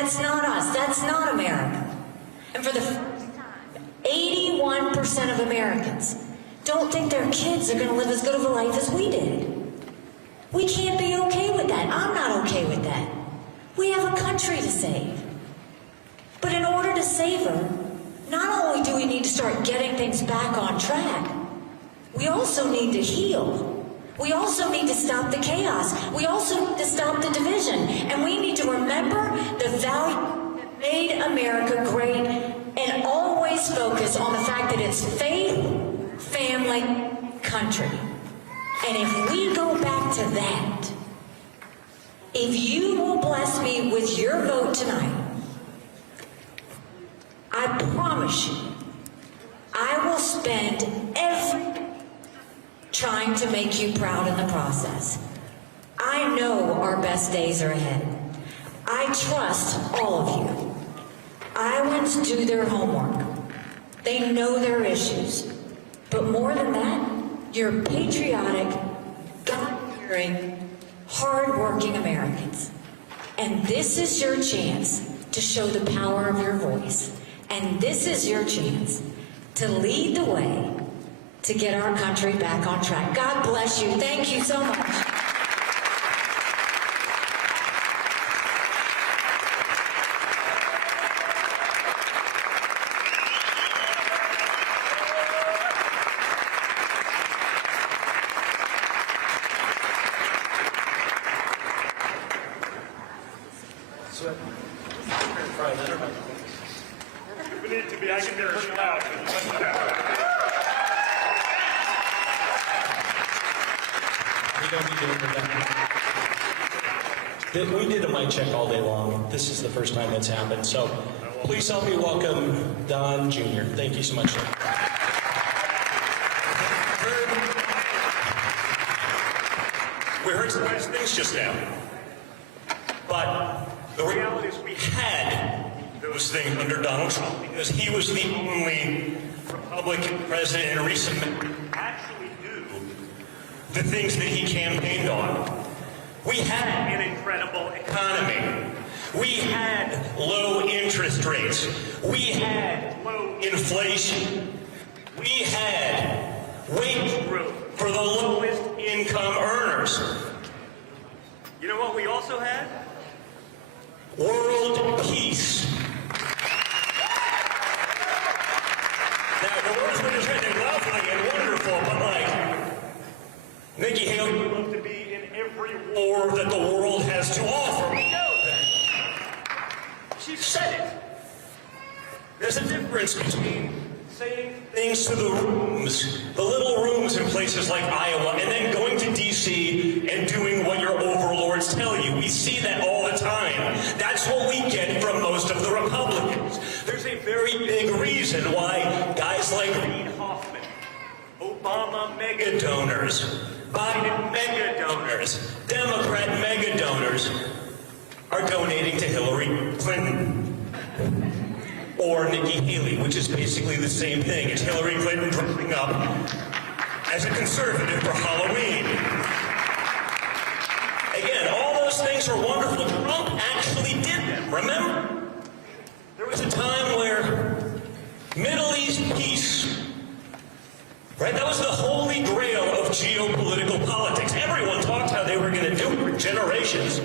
That's not us. That's not America. And for the first time, 81% of Americans don't think their kids are going to live as good of a life as we did. We can't be okay with that. I'm not okay with that. We have a country to save. But in order to save her, not only do we need to start getting things back on track, we also need to heal. We also need to stop the chaos. We also need to stop the division. And we need to remember the value that made America great and always focus on the fact that it's faith, family, country. And if we go back to that, if you will bless me with your vote tonight, I promise you, I will spend every day trying to make you proud in the process. I know our best days are ahead. I trust all of you. Iowans do their homework. They know their issues. But more than that, you're patriotic, God-fearing, hard-working Americans. And this is your chance to show the power of your voice. And this is your chance to lead the way to get our country back on track. God bless you. Thank you so much. We need to be, I can be pretty loud. We did a mic check all day long. This is the first time that's happened. So please help me welcome Don Jr. Thank you so much. We heard some nice things just now. But the reality is we had those things under Donald Trump because he was the only Republican president in recent memory to actually do the things that he campaigned on. We had an incredible economy. We had low interest rates. We had low inflation. We had wage growth for the lowest income earners. You know what we also had? World peace. Now, the words we just heard, they're lovely and wonderful, but like, Nikki Haley would love to be in every war that the world has to offer. We know that. She said it. There's a difference between saying things to the rooms, the little rooms in places like Iowa, and then going to D.C. and doing what your overlords tell you. We see that all the time. That's what we get from most of the Republicans. There's a very big reason why guys like Reid Hoffman, Obama mega donors, Biden mega donors, Democrat mega donors are donating to Hillary Clinton. Or Nikki Haley, which is basically the same thing. It's Hillary Clinton dressing up as a conservative for Halloween. Again, all those things are wonderful. Trump actually did them, remember? There was a time where Middle East peace, right? That was the holy grail of geopolitical politics. Everyone talked how they were going to do it for generations.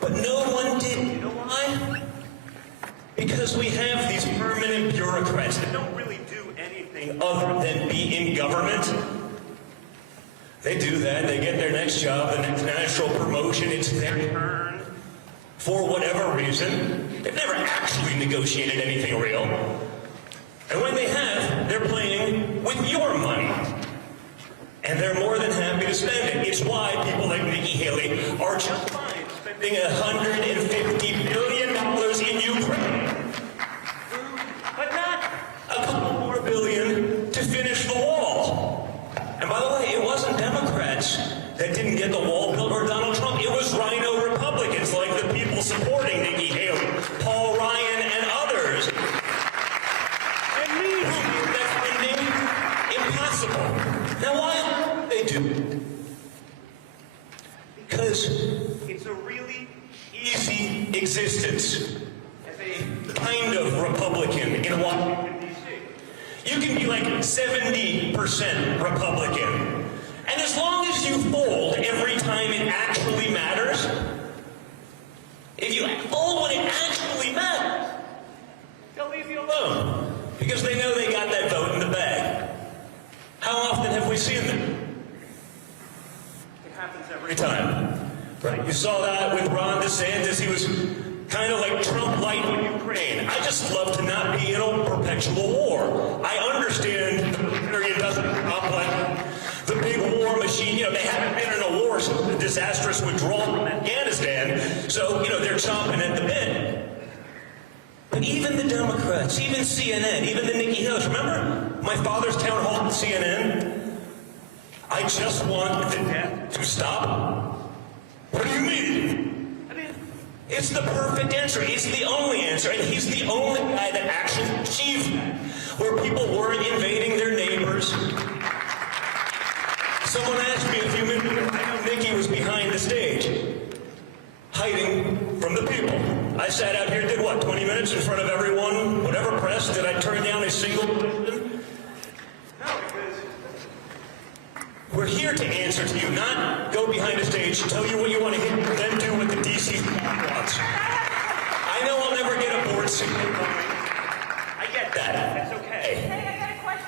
But no one did. You know why? Because we have these permanent bureaucrats that don't really do anything other than be in government. They do that, they get their next job, the next natural promotion, it's their turn. For whatever reason, they've never actually negotiated anything real. And when they have, they're playing with your money. And they're more than happy to spend it. It's why people like Nikki Haley are just fine spending $150 billion in Ukraine. But not a couple more billion to finish the wall. And by the way, it wasn't Democrats that didn't get the wall built or Donald Trump. It was rhino Republicans like the people supporting Nikki Haley, Paul Ryan, and others. And me who made that funding impossible. Now why don't they do it? Because it's a really easy example. existence as a kind of Republican in Washington, D.C. You can be like 70% Republican. And as long as you fold every time it actually matters, if you fold when it actually matters, they'll leave you alone. Because they know they got that vote in the bag. How often have we seen them? It happens every time. Right? You saw that with Ron DeSantis. He was kind of like Trump light on Ukraine. I just love to not be in a perpetual war. I understand the military industrial complex, the big war machine. You know, they haven't been in a war since the disastrous withdrawal from Afghanistan. So, you know, they're chomping at the bit. But even the Democrats, even CNN, even the Nikki Haley, remember my father's town hall at CNN? I just want the death to stop. What do you mean? I mean, it's the perfect answer. He's the only answer, and he's the only guy that actually achieved that, where people weren't invading their neighbors. Someone asked me a few minutes ago, I know Nikki was behind the stage, hiding from the people. I sat out here, did what, 20 minutes in front of everyone, whatever press? Did I turn down a single question? No, because we're here to answer to you, not go behind a stage, tell you what you want to hear, then do what the DC wants. I know I'll never get a board seat. I get that. That's okay.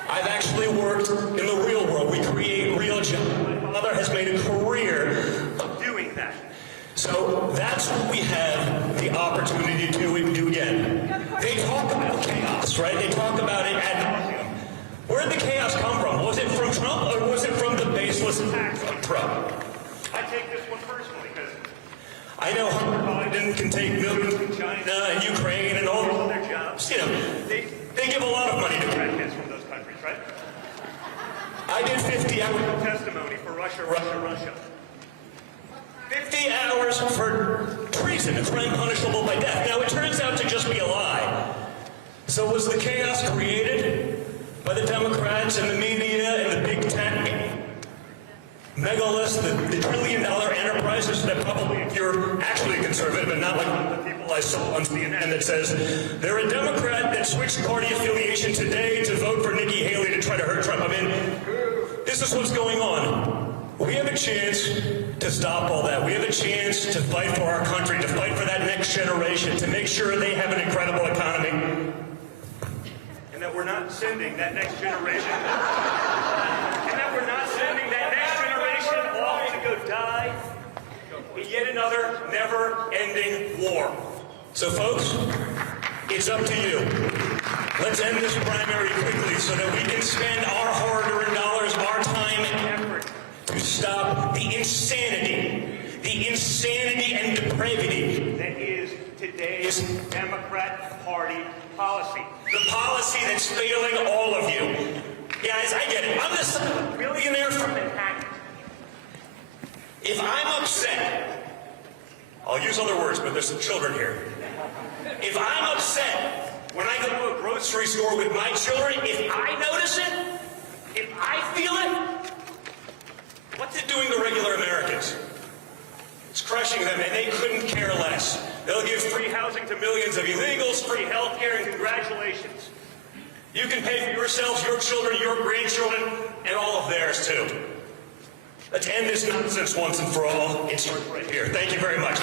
I've actually worked in the real world. We create real jobs. My father has made a career of doing that. So that's what we have the opportunity to do again. They talk about chaos, right? They talk about it ad nauseum. Where did the chaos come from? Was it from Trump or was it from the baseless attacks on Trump? I take this one personally because I know Hunter Biden can take millions from China and Ukraine and all those other jobs. You know, they give a lot of money to crackheads from those countries, right? I did 50 hours of testimony for Russia. 50 hours for treason. It's crime punishable by death. Now, it turns out to just be a lie. So was the chaos created by the Democrats and the media and the big tech megaliths, the trillion-dollar enterprises that probably, if you're actually a conservative and not like the people I saw on CNN that says they're a Democrat that switched party affiliation today to vote for Nikki Haley to try to hurt Trump. I mean, this is what's going on. We have a chance to stop all that. We have a chance to fight for our country, to fight for that next generation, to make sure they have an incredible economy. And that we're not sending that next generation. And that we're not sending that next generation off to go die in yet another never-ending war. So, folks, it's up to you. Let's end this primary quickly so that we can spend our hard-earned dollars, our time and effort to stop the insanity and depravity that is today's Democrat Party policy. The policy that's failing all of you. Guys, I get it. I'm the son of a billionaire from Manhattan. If I'm upset, I'll use other words, but there's some children here. If I'm upset when I go to a grocery store with my children, if I notice it, if I feel it, what's it doing to regular Americans? It's crushing them, and they couldn't care less. They'll give free housing to millions of illegals, free health care, and congratulations. You can pay for yourselves, your children, your grandchildren, and all of theirs, too. Let's end this nonsense once and for all. It starts right here. Thank you very much.